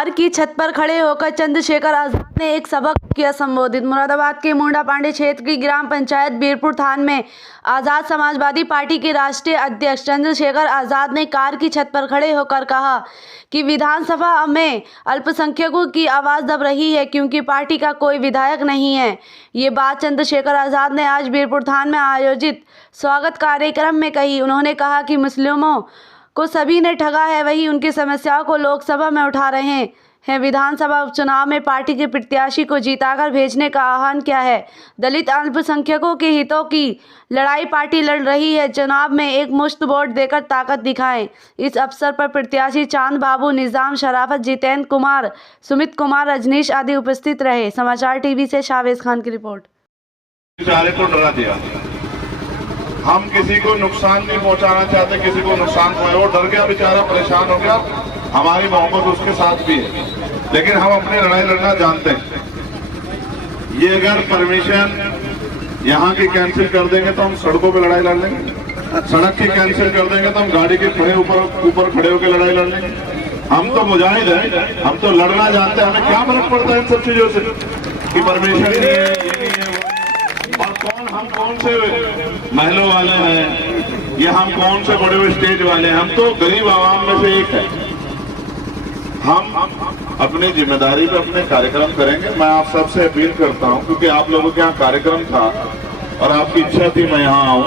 Car की छत पर खड़े होकर चंद्रशेखर आजाद ने एक सभा को किया संबोधित। मुरादाबाद के मुंडा पांडे क्षेत्र की ग्राम पंचायत बीरपुर थान में आजाद समाजवादी पार्टी के राष्ट्रीय अध्यक्ष चंद्रशेखर आजाद ने कार की छत पर खड़े होकर कहा कि विधानसभा में अल्पसंख्यकों की आवाज दब रही है क्योंकि पार्टी का कोई विधायक नहीं है। ये बात चंद्रशेखर आजाद ने आज बीरपुर थान में आयोजित स्वागत कार्यक्रम में कही। उन्होंने कहा कि मुस्लिमों को सभी ने ठगा है, वही उनकी समस्याओं को लोकसभा में उठा रहे हैं। विधानसभा उपचुनाव में पार्टी के प्रत्याशी को जीताकर भेजने का आह्वान किया है। दलित अल्पसंख्यकों के हितों की लड़ाई पार्टी लड़ रही है। चुनाव में एक मुश्त वोट देकर ताकत दिखाएं। इस अवसर पर प्रत्याशी चांद बाबू, निजाम शराफत, जितेंद्र कुमार, सुमित कुमार, रजनीश आदि उपस्थित रहे। समाचार टीवी से शावेज खान की रिपोर्ट। बेचारे को डरा दिया। हम किसी को नुकसान नहीं पहुंचाना चाहते, किसी को नुकसान पहुंचे, वो डर गया, बेचारा परेशान हो गया। हमारी मोहब्बत उसके साथ भी है, लेकिन हम अपनी लड़ाई लड़ना जानते हैं। ये अगर परमिशन यहाँ की कैंसिल कर देंगे तो हम सड़कों पे लड़ाई लड़ लेंगे, सड़क की कैंसिल कर देंगे तो हम गाड़ी के खड़े ऊपर खड़े होकर लड़ाई लड़ लेंगे। हम तो मुजाहिद हैं, हम तो लड़ना जानते हैं। हमें क्या फर्क पड़ता है इन सब चीजों से कि परमिशन नहीं है, ये नहीं है, और हम कौन से महलों वाले हैं, या हम कौन से बड़े बड़े स्टेज वाले हैं। हम तो गरीब आवाम में से एक है। हम अपनी जिम्मेदारी पे अपने कार्यक्रम करेंगे। मैं आप सबसे अपील करता हूं, क्योंकि आप लोगों के यहाँ कार्यक्रम था और आपकी इच्छा थी मैं यहाँ आऊं,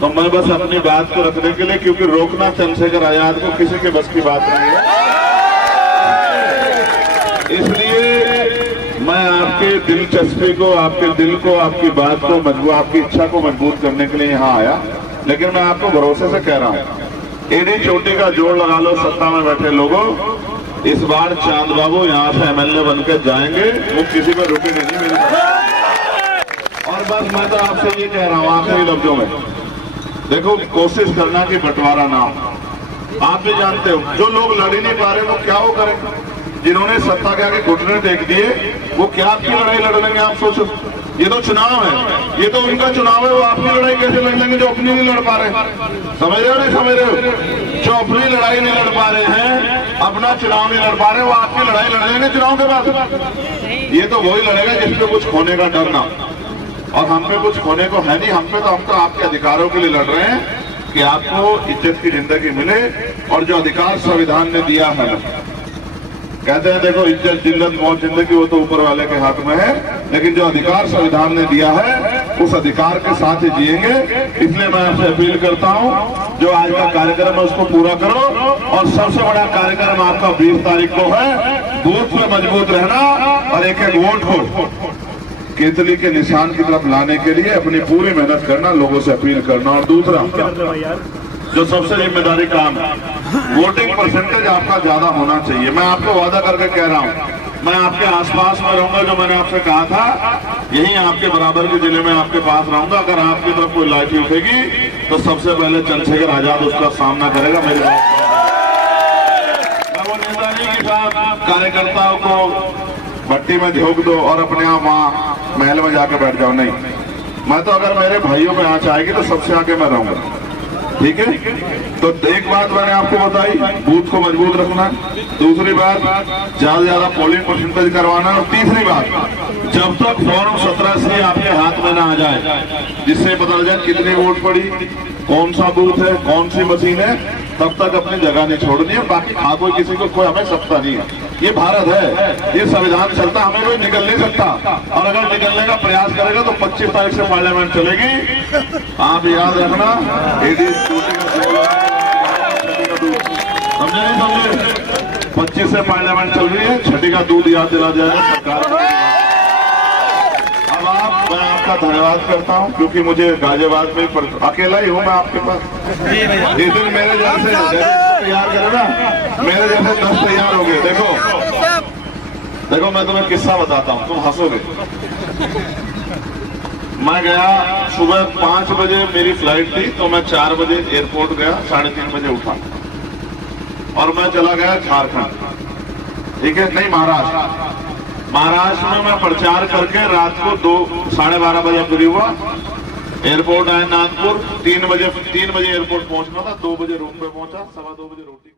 तो मैं बस अपनी बात को रखने के लिए, क्योंकि रोकना चंद्रशेखर आजाद को किसी के बस की बात नहीं है, इसलिए मैं आपके दिलचस्पी को, आपके दिल को, आपकी बात को मजबूत, आपकी इच्छा को मजबूत करने के लिए यहाँ आया। लेकिन मैं आपको भरोसे से कह रहा हूँ, एडी चोटी का जोड़ लगा लो सत्ता में बैठे लोगों, इस बार चांद बाबू यहाँ से एमएलए बनकर जाएंगे, वो किसी पर रुकेंगे नहीं मेरी बात। और बस मैं तो आपसे ये कह रहा हूँ आखिरी लफ्जों में, देखो कोशिश करना कि बंटवारा ना हो। आप भी जानते हो जो लोग लड़ ही नहीं पा रहे वो क्या वो करेंगे, जिन्होंने सत्ता के आगे घुटने देख दिए वो क्या आपकी लड़ाई लड़ लेंगे। आप सोचो, ये तो चुनाव है, ये तो उनका चुनाव है, वो आपकी लड़ाई कैसे लड़ लेंगे जो अपनी नहीं लड़ पा रहे। समझ रहे हो नहीं समझ रहे हो? जो अपनी लड़ाई नहीं लड़ पा रहे हैं, अपना चुनाव नहीं लड़ पा रहे, वो आपकी लड़ाई लड़ लेंगे चुनाव के बाद। ये तो वही लड़ेगा जिसपे कुछ खोने का डर ना, और हम पे कुछ खोने को है नहीं। हम तो आपके अधिकारों के लिए लड़ रहे हैं कि आपको इज्जत की जिंदगी मिले, और जो अधिकार संविधान ने दिया है, कहते हैं देखो इज्जत जिल्लत मौत जिंदगी वो तो ऊपर वाले के हाथ में है, लेकिन जो अधिकार संविधान ने दिया है उस अधिकार के साथ ही जिएंगे। इसलिए मैं आपसे अपील करता हूं, जो आज का कार्यक्रम है उसको पूरा करो, और सबसे बड़ा कार्यक्रम आपका 20 तारीख को है। बूथ पे मजबूत रहना और एक एक वोट को केतली के निशान की तरफ लाने के लिए अपनी पूरी मेहनत करना, लोगों से अपील करना। और दूसरा जो सबसे जिम्मेदारी काम है, वोटिंग परसेंटेज आपका ज्यादा होना चाहिए। मैं आपको वादा करके कह रहा हूँ, मैं आपके आसपास में रहूंगा। जो मैंने आपसे कहा था, यहीं आपके बराबर के जिले में आपके पास रहूंगा। अगर आपकी तरफ कोई लाठी उठेगी तो सबसे पहले चंद्रशेखर आजाद उसका सामना करेगा। मेरी बात मैं वो नेता नहीं कि साहब कार्यकर्ताओं को भट्टी में झोंक दो और अपने आप वहाँ महल में जाके बैठ जाओ, नहीं। मैं तो अगर मेरे भाइयों पे आंच आएगी तो सबसे आगे मैं रहूंगा, ठीक है। तो एक बात मैंने आपको बताई, बूथ को मजबूत रखना। दूसरी बात, ज्यादा से ज्यादा पोलिंग परसेंटेज करवाना। और तीसरी बात, जब तक फॉर्म 17C आपके हाथ में ना आ जाए, जिससे पता लग जाए कितनी वोट पड़ी, कौन सा बूथ है, कौन सी मशीन है, तब तक अपनी जगह नहीं छोड़नी है। बाकी कोई किसी को कोई हमें सत्ता नहीं है। ये भारत है, ये संविधान चलता, हमें कोई निकल नहीं सकता। और अगर निकलने का प्रयास करेगा तो 25 तारीख से पार्लियामेंट चलेगी। आप याद रखना, समझे नहीं समझे? 25 से पार्लियामेंट चल रही है, छठी का दूध याद दिला जाएगा सरकार। अब मैं आपका धन्यवाद करता हूं, क्योंकि मुझे गाजियाबाद में अकेला ही हूं मैं आपके पास। इस दिन मेरे जैसे तैयार करे ना, मेरे जैसे 10 तैयार हो गए। देखो मैं तुम्हें किस्सा बताता हूं, तुम हंसोगे। मैं गया सुबह 5 बजे मेरी फ्लाइट थी, तो मैं 4 बजे एयरपोर्ट गया, 3:30 बजे उठा और मैं चला गया झारखंड, ठीक है, नहीं महाराष्ट्र में मैं प्रचार करके रात को 12:30 बजे फ्री हुआ। एयरपोर्ट आया नागपुर, 3 बजे एयरपोर्ट पहुंचना था, 2 बजे रूम पे पहुंचा, 2:15 बजे रोटी